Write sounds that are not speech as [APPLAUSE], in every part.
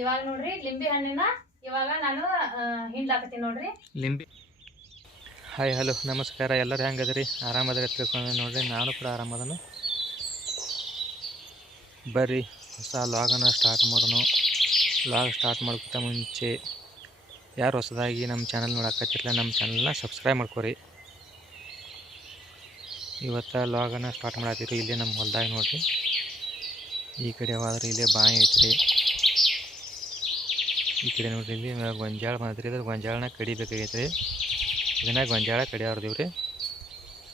ಇವಾಗ ನೋಡ್ರಿ ಲಿಂಬಿ ಹಣ್ಣಿನ ಇವಾಗ ನಾನು ಹಿಂಡ್ಲಾಕತ್ತೀನಿ ನೋಡ್ರಿ. ಲಿಂಬಿ. ಹಾಯ್ ಹಲೋ ನಮಸ್ಕಾರ. ಎಲ್ಲರೂ ಹೆಂಗದ್ರಿ? ಆರಾಮದ್ರಿ ತಿಳ್ಕೊಂಡು ನೋಡ್ರಿ. ನಾನು ಕೂಡ ಆರಾಮದನು. ಬರ್ರಿ ಹೊಸ ಲಾಗನ್ನು ಸ್ಟಾರ್ಟ್ ಮಾಡೋನು ಲಾಗ್ ಸ್ಟಾರ್ಟ್ ಮಾಡೋಕ್ಕಿಂತ ಮುಂಚೆ ಯಾರು ಹೊಸದಾಗಿ ನಮ್ಮ ಚಾನಲ್ ನೋಡಕತ್ತಿರಲ್ಲ ನಮ್ಮ ಚಾನಲ್ನ ಸಬ್ಸ್ಕ್ರೈಬ್ ಮಾಡ್ಕೊರಿ. ಇವತ್ತು ಲಾಗನ್ನು ಸ್ಟಾರ್ಟ್ ಮಾಡತ್ತೀರಿ ಇಲ್ಲೇ ನಮ್ಮ ಹೊಲ್ದಾಗ ನೋಡ್ರಿ. ಈ ಕಡೆ ಹೋದ್ರೆ ಇಲ್ಲೇ ಬಾಯಿ ಐತ್ರಿ. ಈ ಕಡೆ ನೋಡ್ರಿ ಇಲ್ಲಿ ಗೊಂಜಾಳ ಬಂದ್ರಿ ಅದ್ರ ಗೊಂಜಾಳನ ಕಡಿಬೇಕಾಗೈತ್ರಿ. ಇದನ್ನ ಗೊಂಜಾಳ ಕಡಿಯಾರ್ದೀವಿ ರೀ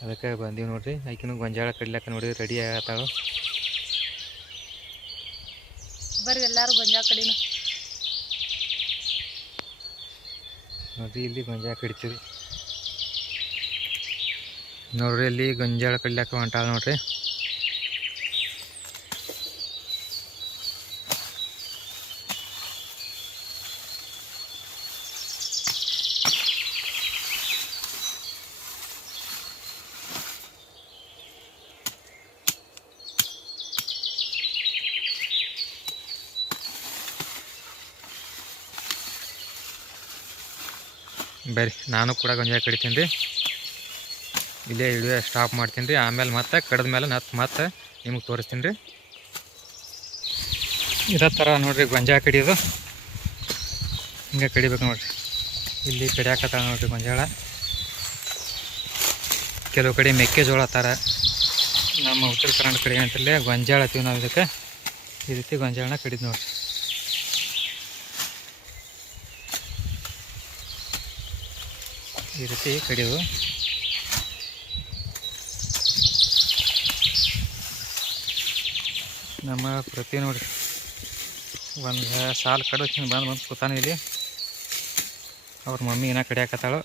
ಅದಕ್ಕೆ ಬಂದೀವಿ ನೋಡ್ರಿ. ಆಕಿನೂ ಗೊಂಜಾಳ ಕಡಿಲಕ್ಕ ನೋಡಿ ರೆಡಿ ಆಗತ್ತಾಳು. ಬರ್ರಿ ಎಲ್ಲಾರು ಗೊಂಜಾಳ ಕಡಿನ. ನೋಡ್ರಿ ಇಲ್ಲಿ ಗೊಂಜಾಳ ಕಡಿತೀವಿ ನೋಡ್ರಿ ಇಲ್ಲಿ ಗೊಂಜಾಳ ಕಡಿಲಕ್ಕ ಹೊಂಟಾಳ ನೋಡ್ರಿ. ಬರ್ರಿ, ನಾನು ಕೂಡ ಗೊಂಜಾಳ ಕಡಿತೀನಿ ರೀ. ಇಲ್ಲೇ ವಿಡಿಯೋ ಸ್ಟಾಪ್ ಮಾಡ್ತೀನಿ ರೀ. ಆಮೇಲೆ ಮತ್ತೆ ಕಡದ ಮೇಲೆ ನತ್ತು ಮತ್ತೆ ನಿಮಗೆ ತೋರಿಸ್ತೀನಿ ರೀ. ಇದೇ ಥರ ನೋಡಿರಿ ಗೊಂಜಾಳ ಕಡಿಯೋದು. ಹಿಂಗೆ ಕಡಿಬೇಕು ನೋಡಿರಿ. ಇಲ್ಲಿ ಕಡಿಯಾಕತ್ತಾರ ನೋಡ್ರಿ ಗೊಂಜಾಳ. ಕೆಲವು ಕಡೆ ಮೆಕ್ಕೆಜೋಳ ಥರ ನಮ್ಮ ಉತ್ತರ ಕರ್ನಾಟಕ ಕಡೆ ಏನಂತಲೇ ಗೊಂಜಾಳ ಹತ್ತೀವಿ ನಾವು ಇದಕ್ಕೆ. ಈ ರೀತಿ ಗೊಂಜಾಳನ ಕಡಿದು ನೋಡ್ರಿ. ಈ ರೀತಿ ಕಡಿಯೋದು ನಮ್ಮ ಪ್ರತಿ ನೋಡಿ. ಒಂದು ಸಾಲು ಕಡೋಚಿನ ಬಂದು ಬಂದು ಕೂತಾನೆ ಇಲ್ಲಿ. ಅವ್ರ ಮಮ್ಮಿ ಏನ ಕಡಿಯಾಕತ್ತಾಳು.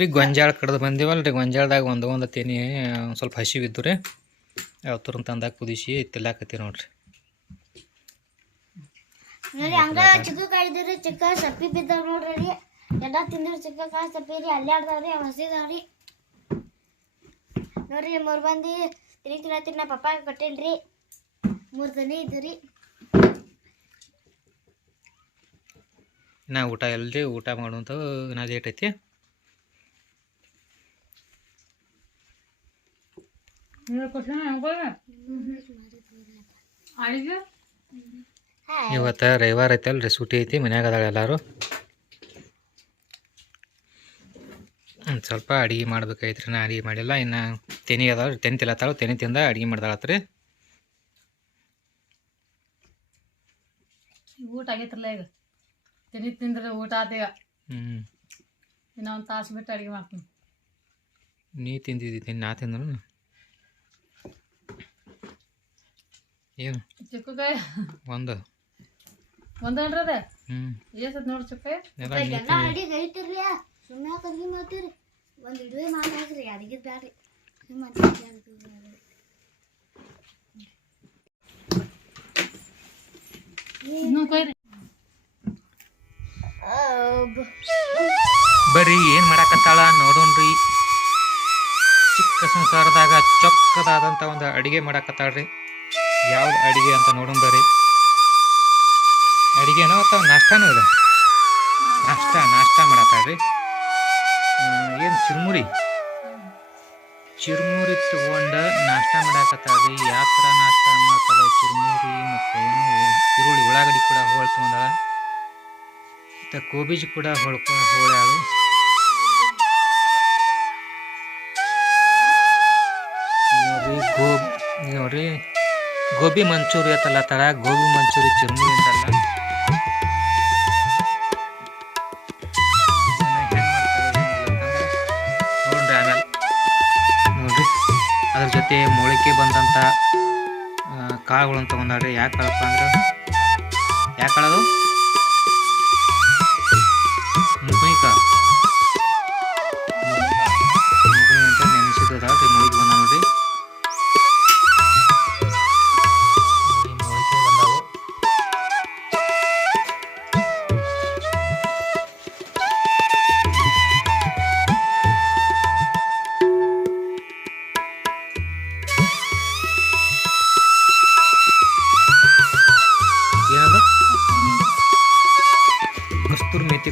ನೋಡ್ರಿ ಗೊಂಜಾಳ ಕಡ್ದು ಬಂದೀವಲ್ಲ ರೀ ಗೊಂಜಾಳದಾಗ ಒಂದು ಒಂದು ತೇನಿ ಒಂದು ಸ್ವಲ್ಪ ಹಸಿವಿದ್ದು ರೀ ಯಾವತ್ತೂರು ತಂದಾಗ ಕುದಿಸಿ ತಿಲ್ಲಾಕತ್ತೀವಿ ನೋಡ್ರಿ. ನೋಡಿ ಹಂಗ ಚಿಕ್ಕ ಕಾಯ್ದಿರಿ ಚಿಕ್ಕ ಸಪ್ಪಿ ಬಿದ್ದಾವ ನೋಡ್ರಿ ಎಲ್ಲ ತಿಂದ್ರಿ ಚಿಕ್ಕ ಕಾಯಿ ಸಪ್ಪಿ ರೀ ಅಲ್ಲೇ ಆಡ್ತಾವ್ರಿ ಅವ್ ರೀ ನೋಡ್ರಿ ಮೂರು ಮಂದಿ ತಿನಿ ತಿನ್ನತ್ತೀರಿ ನಾ ಪಪ್ಪ ಕೊಟ್ಟೇನ್ರಿ. ಮೂರು ದನಿ ಇದ್ದೀರಿ. ನಾ ಊಟ ಎಲ್ರಿ ಊಟ ಮಾಡುವಂಥವು ನಾ ಲೇಟ್ ಐತಿ ಇವತ್ತು ರವಿವಾರ ಐತಲ್ಲ ರೀ ಸೂಟಿ ಐತಿ ಮನ್ಯಾಗ ಅದಾಳ ಎಲ್ಲಾರು. ಒಂದು ಸ್ವಲ್ಪ ಅಡಿಗೆ ಮಾಡ್ಬೇಕಾಯ್ತು ರೀ ನಾ ಅಡುಗೆ ಮಾಡಿಲ್ಲ ಇನ್ನು ತೆನಿ ಅದಾವ ತೆನಿ ತಿಲ್ಲತ್ತಾಳು ತೆನಿ ತಿಂದ ಅಡಿಗೆ ಮಾಡ್ದಾಳತ್ರಿ. ಊಟ ಆಗೈತ್ರಲ್ಲ ಈಗ. ತೆನಿ ತಿಂದ್ರೆ ಊಟ ಆತೀಗ ಹ್ಞೂ ಇನ್ನ ಒಂದು ತಾಸು ಬಿಟ್ಟು ಅಡಿಗೆ ಮಾಡ್ತೀನಿ. ನೀ ತಿಂದಿದ್ದೀನಿ ನಾ ತಿಂದ್ರು ಏನು? ಏನ್ ಒಂದು. ಒಂದನ್ರಿ ಅದ? ಹ್ಞೂ ಏಸತ್ ನೋಡಿ ಚಿಕ್ಕಕಾಯಿ. ಎಲ್ಲ ನೀ ಎಲ್ಲ ಅಡಿಗೆ ಐತಿರ್ಲಿ ಸುಮ್ಮನೆ ಅಡಿಗೆ ಮಾಡ್ತೀರಿ? ಒಂದ್ ಇಡುವೆ ಮಾಡಿ ಹಾಕ್ರಿ ಅಡಿಗೆ ಬ್ಯಾಡ್ರಿ. ಸುಮ್ಮ ಇನ್ನೂ ಕೊಯ್ರಿ. ಬರ್ರಿ ಏನು ಮಾಡಾಕತ್ತಾಳ ನೋಡೋಣ್ರಿ ಚಿಕ್ಕ ಸಂಸಾರದಾಗ ಚೊಕ್ಕದಾದಂಥ ಒಂದು ಅಡಿಗೆ ಮಾಡಾಕತ್ತಾಳ್ರಿ. ಯಾವ್ದು ಅಡಿಗೆ ಅಂತ ನೋಡೋಣ ಬರ್ರಿ. ಅಡಿಗೆನೋ ಅಥವಾ ನಾಷ್ಟಾನೂ ಇದೆ? ನಾಷ್ಟ ನಾಷ್ಟ ಮಾಡತ್ತಾಳ್ರಿ ಏನು ಚಿರುಮುರಿ? ಚಿರುಮುರಿ ತಗೊಂಡ ನಾಷ್ಟ ಮಾಡಾಕತ್ತಾಳ್ರಿ ಯಾವ ಥರ ನಾಷ್ಟ ಮಾಡ್ತಾಳೆ ಚಿರುಮುರಿ ಮತ್ತು ಏನು ಈರುಳ್ಳಿ ಉಳ್ಳಾಗಡ್ಡಿ ಕೂಡ ಹೋಳ್ ತೊಗೊಂಡಾಳ. ಮತ್ತು ಕೋಬೀಜ್ ಕೂಡ ಹೊಳ್ಕೊ ಹೋಳ್ಯಾಳು. ನೋಡ್ರಿ ಗೋಬಿ ನೋಡ್ರಿ ಗೋಬಿ ಮಂಚೂರಿ ಥರ ಗೋಬಿ ಮಂಚೂರಿ ಅಂತಂದ್ರೆ ನೋಡ್ರಿ ಆಮೇಲೆ, ನೋಡ್ರಿ, ಅದ್ರ ಜೊತೆ ಮೊಳಕೆ ಬಂದಂಥ ಕಾಳುಗಳನ್ನು ತೊಗೊಂಡಾಡ್ರಿ ಯಾಕೆ ಕಳಪ್ಪ ಅಂದ್ರೆ, ಯಾಕೆ ಕಾಳದು?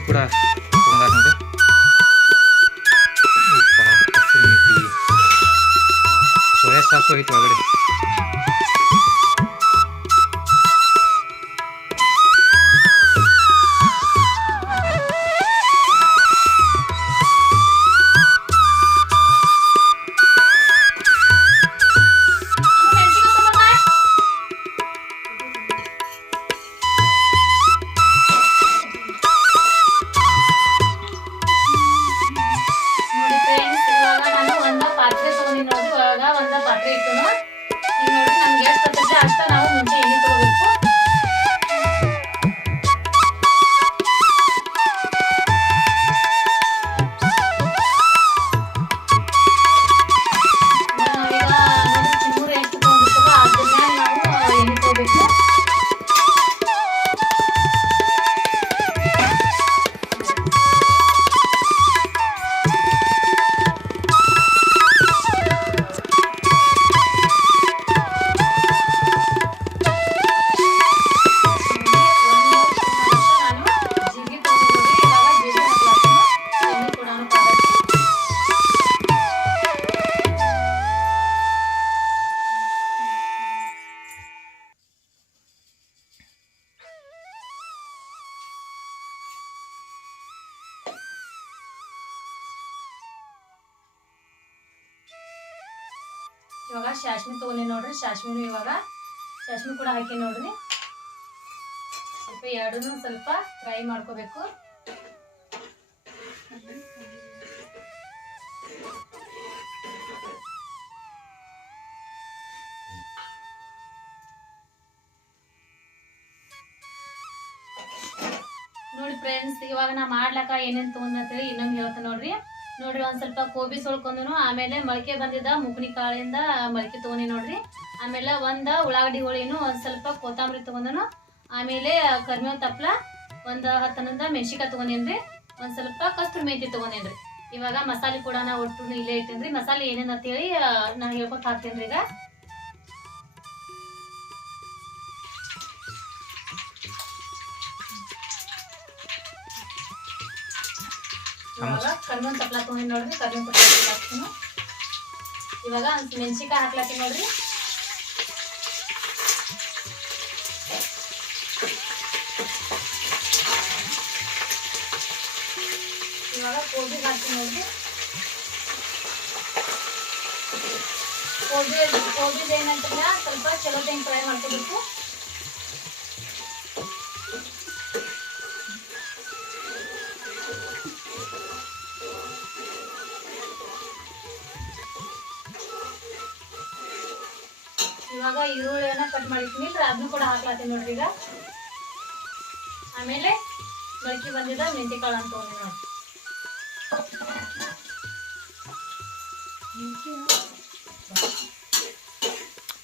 ಕೂಡ ಮೇಥಿ ಸೋಯಾ ಸಾಸು ಐತಿ ಒಳಗಡೆ. ಇವಾಗ ಶಾಸ್ಮಿ ತೊಗೊಂಡೆ ನೋಡ್ರಿ ಶಾಸ್ಮಿನೂ ಇವಾಗ ಶಾಸ್ಮಿ ಕೂಡ ಹಾಕಿ ನೋಡ್ರಿ. ಸ್ವಲ್ಪ ಎರಡೂ ಸ್ವಲ್ಪ ಫ್ರೈ ಮಾಡ್ಕೋಬೇಕು. ನೋಡಿ ಫ್ರೆಂಡ್ಸ್ ಇವಾಗ ನಾ ಮಾಡ್ಲಕ್ಕ ಏನೇನು ತೊಗೊಂಡಂತೇಳಿ ಇನ್ನೊಂದು ಹೇಳ್ತೇನೆ ನೋಡ್ರಿ. ನೋಡ್ರಿ, ಒಂದ್ ಸ್ವಲ್ಪ ಕೋಬಿ ಸೊಳ್ಕೊಂಡನು ಆಮೇಲೆ ಮೊಳಕೆ ಬಂದಿದ್ದ ಮುಗ್ನಿ ಕಾಳಿಂದ ಮೊಳಕೆ ತಗೊಂಡಿ ನೋಡ್ರಿ. ಆಮೇಲೆ ಒಂದ ಉಳ್ಳಾಗಡ್ಡಿ ಹೋಳಿನು ಒಂದ್ ಸ್ವಲ್ಪ ಕೊತ್ತಂಬರಿ ತಗೊಂಡನು ಆಮೇಲೆ ಕರ್ಮೇವ್ ತಪ್ಲ ಒಂದ್ ಹತ್ತು ಹನ್ನೊಂದ ಮೆಣಸಿಕಾಯಿ ತಗೊಂಡೇನ್ರಿ. ಒಂದ್ ಸ್ವಲ್ಪ ಕಸ್ತೂರಿ ಮೆಂತಿ ತಗೊಂಡೇನ್ರಿ. ಇವಾಗ ಮಸಾಲೆ ಕೂಡ ನಾ ಒಟ್ಟು ಇಲ್ಲೇ ಇಟ್ಟೇನ್ರಿ. ಮಸಾಲೆ ಏನೇನು ಅಂತೇಳಿ ನಾನು ಹೇಳ್ಕೊತ ಹಾಕ್ತೇನ್ರಿ ಈಗ. ಇವಾಗ ಕರ್ಮೇವ್ ತಪ್ಲ ತಗೊಂಡಿ ನೋಡ್ರಿ ಕರ್ಮೇವ್ ತಪ್ಲ ಹಾಕ್ತೀನಿ. ಇವಾಗ ಮೆಣಸಿಕಾಯಿ ಹಾಕ್ಲತ್ತೀನಿ ನೋಡ್ರಿ. ಇವಾಗ ಕೋಬಿ ಹಾಕ್ತೀನಿ ನೋಡ್ರಿ. ಕೋಬಿ ಕೋಬಿದ ಏನಂತ ಸ್ವಲ್ಪ ಚಲೋ ಟೈಮ್ ಫ್ರೈ ಮಾಡ್ಕೋಬೇಕು. ಕಟ್ ಮಾಡಿರ್ತೀನಿ ಅದನ್ನು ಕೂಡ ಹಾಕ್ಲಾತೀನಿ ನೋಡ್ರಿ ಈಗ ಆಮೇಲೆ ಮೊಳಕೆ ಬಂದಿದ ಮೆಂತೆ ಕಾಳು ಅಂತ ನೋಡಿ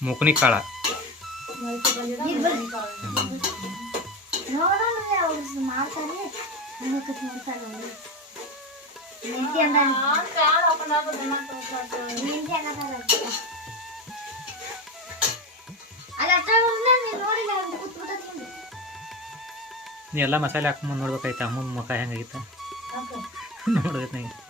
ಮುಕುನಿ ಕಾಳ ಮಾಡ್ತಾರೆ ನೀ ಎಲ್ಲ ಮಸಾಲೆ ಹಾಕೊಂಬಂದು ನೋಡ್ಬೇಕಾಯ್ತು? ಅಮ್ಮನ ಮುಖ ಹೆಂಗಾಗಿತ್ತು. [LAUGHS] ನೋಡ್ಬೇಕು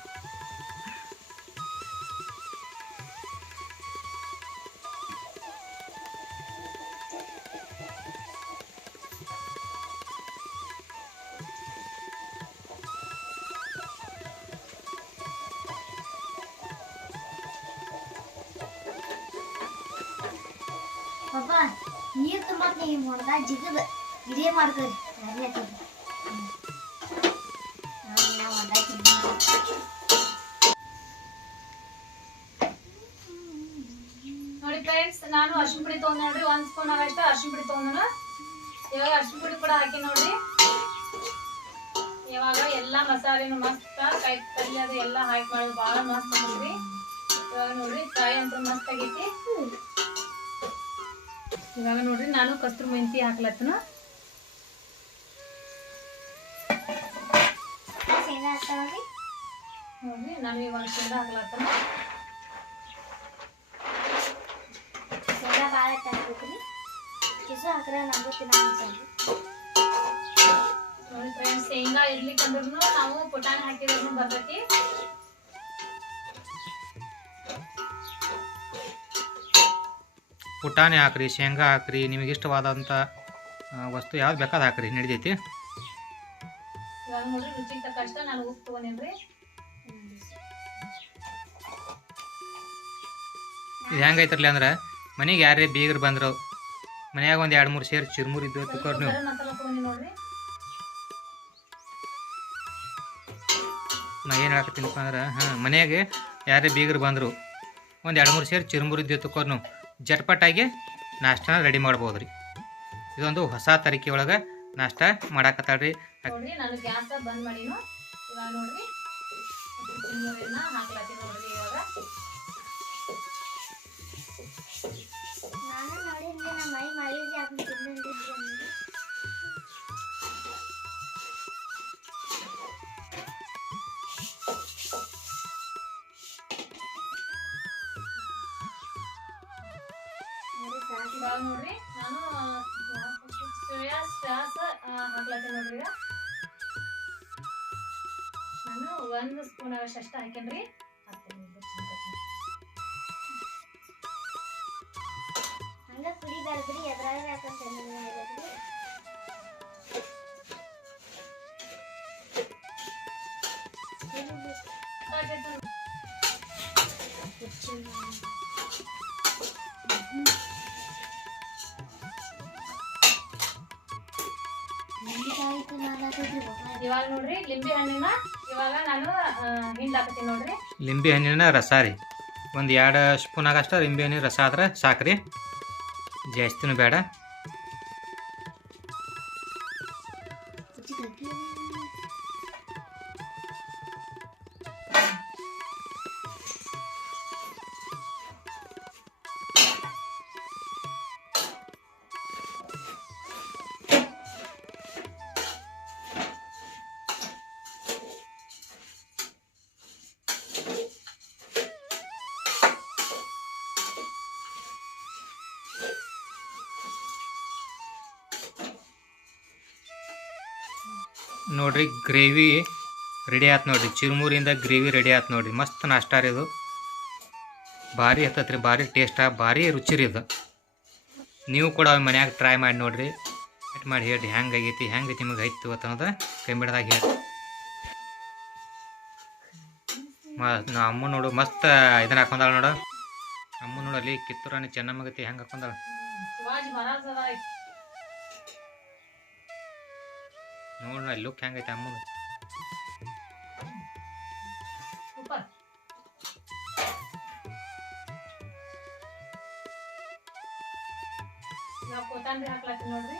ಜಿಗದ ಇದೇ ಮಾಡ್ತಾರೆ ನೋಡಿ ಫ್ರೆಂಡ್ಸ್ ನಾನು ಅರ್ಶಿನ ಪುಡಿ ತಗೊಂಡ್ ನೋಡ್ರಿ. ಒಂದ್ ಸ್ಪೂನ್ ಆಗೈತೆ ಅರ್ಶಿನ ಪುಡಿ ತಗೊಂಡನ. ಇವಾಗ ಅರ್ಶಿನ ಪುಡಿ ಕೂಡ ಹಾಕಿ ನೋಡ್ರಿ. ಇವಾಗ ಎಲ್ಲಾ ಮಸಾಲೆನು ಮಸ್ತ್ ಕೈ ಪಲ್ಯ ಅದು ಎಲ್ಲ ಹಾಕಿ ಮಾಡಿ, ಭಾಳ ಮಸ್ತ್ ನೋಡ್ರಿ ಇವಾಗ ನೋಡ್ರಿ ಫ್ರೈ ಅಂತ ಮಸ್ತ್ ಆಗೈತಿ. ಇವಾಗ ನೋಡ್ರಿ, ನಾನು ಕಸ್ತೂರಿ ಮೆಂತಿ ಹಾಕ್ಲತ್ತನ. ನೋಡ್ರಿ, ನಾನು ಇವಾಗ ಶೇಂಗಾ ಹಾಕ್ಲತ್ತನ. ಶೇಂಗಾ ಭಾಳ ಹಾಕ್ಬೇಕ್ರಿ ಕಿಸು ಹಾಕ್ರೆ ನಮಗೂ ತಿನ್ನೋ ಅನ್ಸಲ್ರಿ. ನೋಡಿ ಫ್ರೆಂಡ್ಸ್ ಶೇಂಗಾ ಇರ್ಲಿಕ್ಕಂದ್ರೂ ನಾವು ಪುಟಾಣಿ ಹಾಕಿದ್ರು ಬರ್ತೈತಿ. ಪುಟಾಣಿ ಹಾಕ್ರಿ ಶೇಂಗಾ ಹಾಕ್ರಿ ನಿಮಗೆ ಇಷ್ಟವಾದಂಥ ವಸ್ತು ಯಾವ್ದು ಬೇಕಾದ ಹಾಕ್ರಿ ನಡಿತೈತಿ? ಇದು ಹೆಂಗೈತ್ರಲ್ಲ ಅಂದ್ರೆ ಮನೆಗೆ ಯಾರೇ ಬೀಗರು ಬಂದ್ರು ಮನೆಯಾಗ ಒಂದು ಎರಡು ಮೂರು ಸೇರು ಚಿರುಮುರಿ ಇದ್ದು ನೀವು. ತಗೊಂಡಿ ನೋಡ್ರಿ. ನಾ ಏನು ಹೇಳಕತ್ತೀನಪ್ಪ ಅಂದ್ರೆ ಹಾಂ ಮನೆಯಾಗೆ ಯಾರೇ ಬೀಗರು ಬಂದರು ಒಂದು ಎರಡು ಮೂರು ಸೇರು ಚಿರುಮುರಿ ಇದ್ದು ನೀವು. ಜಟ್ಪಟಾಗಿ ನಾಷ್ಟನ ರೆಡಿ ಮಾಡ್ಬೋದು ರೀ. ಇದೊಂದು ಹೊಸ ತರಿಕೆ ಒಳಗೆ ನಾಷ್ಟ ಮಾಡಾಕತ್ತಾಳ್ರಿ ನಾನು ಗ್ಯಾಸ್ ಬಂದ್ ನೋಡ್ರಿ ಇವಾಗ ನೋಡ್ರಿ ನಾನು ನೋಡ್ರಿ ನಾನು ಒಂದು ಸ್ಪೂನ್ ಅಷ್ಟು ಹಾಕೇನ್ರಿ ಹಂಗ ಕುಡಿಬಾರ್ದ್ರಿ ಎದ್ರಾಗ ಹಾಕೈತೆ ಇವಾಗ ನೋಡ್ರಿ, ಲಿಂಬೆ ಹಣ್ಣಿನ ಇವಾಗ ನಾನು ಹಿಂಡ್ ಹಾಕತ್ತೀನಿ ನೋಡ್ರಿ. ಲಿಂಬೆ ಹಣ್ಣಿನ ರಸ ರೀ. ಒಂದು ಎರಡು ಸ್ಪೂನ್ ಆಗಷ್ಟ ಲಿಂಬೆ ಹಣ್ಣಿನ ರಸ ಆದ್ರೆ ಸಾಕ್ರಿ. ಜಾಸ್ತಿನೂ ಬೇಡ. ನೋಡ್ರಿ, ಗ್ರೇವಿ ರೆಡಿ ಆಯ್ತು ನೋಡ್ರಿ. ಚಿರುಮುರಿಯಿಂದ ಗ್ರೇವಿ ರೆಡಿ ಆಯ್ತು ನೋಡ್ರಿ. ಮಸ್ತ್ ನಾಷ್ಟ ರೀ ಇದು. ಭಾರಿ ಹತ್ತತ್ರಿ ಭಾರಿ ಟೇಸ್ಟ ಭಾರಿ ರುಚಿ ರೀ ಇದು. ನೀವು ಕೂಡ ಮನ್ಯಾಗ ಟ್ರೈ ಮಾಡಿ ನೋಡ್ರಿ. ಮಾಡಿ ಹೇಳ್ರಿ, ಹೆಂಗೆ ಆಗೈತಿ, ಹೆಂಗೆ ನಿಮಗೆ ಆಯ್ತು ಅನ್ನೋದು ಕೈ ಬಿಡದಾಗ ಹೇಳಿ ಮ ಅಮ್ಮ ನೋಡು, ಮಸ್ತ್ ಇದನ್ನ ಹಾಕೊಂಡಾಳ ನೋಡು. ಅಮ್ಮ ನೋಡು ಅಲ್ಲಿ ಕಿತ್ತೂರಾಣಿ ಚೆನ್ನಮ್ಮಗತಿ ಹೆಂಗೆ ಹಾಕೊಂಡಾಳ? ಶಿವಾಜಿ ಮಹಾರಾಜ್ ಅದ ನೋಡು ಅಲ್ಲಿ ಲುಕ್ ಹೆಂಗೈತೆ ಅಮ್ಮದು ಹಾಕ್ಲತ್ತೀನಿ ನೋಡ್ರಿ